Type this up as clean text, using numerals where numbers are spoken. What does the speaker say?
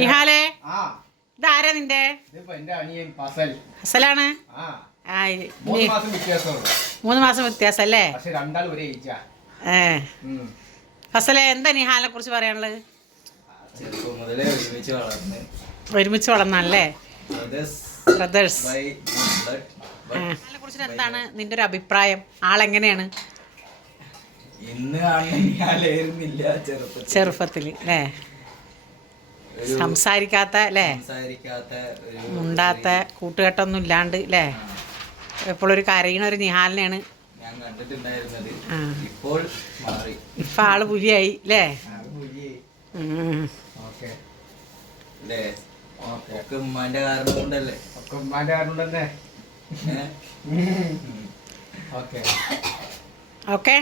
നിഹാലേ ഇതാരാ നിന്റെ? ഹസലാണ്. 3 മാസം വ്യത്യാസം അല്ലേ? ഫസലെ എന്താ നിഹാലിനെ കുറിച്ച് പറയാനുള്ളത്? ഒരുമിച്ച് വളർന്നല്ലേ ബ്രദേഴ്സ്. നിഹാലിനെ കുറിച്ച് എന്താണ് നിന്റെ ഒരു അഭിപ്രായം? ആളെങ്ങനെയാണ്? ചെറുപ്പത്തില് അല്ലേ? സംസാരിക്കാത്ത അല്ലേ? മുണ്ടാത്ത കൂട്ടുകെട്ടൊന്നും ഇല്ലാണ്ട് അല്ലേ? എപ്പോഴൊരു കരയണ ഒരു നിഹാലിനെയാണ് ഇപ്പൊ ആള് പുലിയായി അല്ലേ? ഓക്കെ.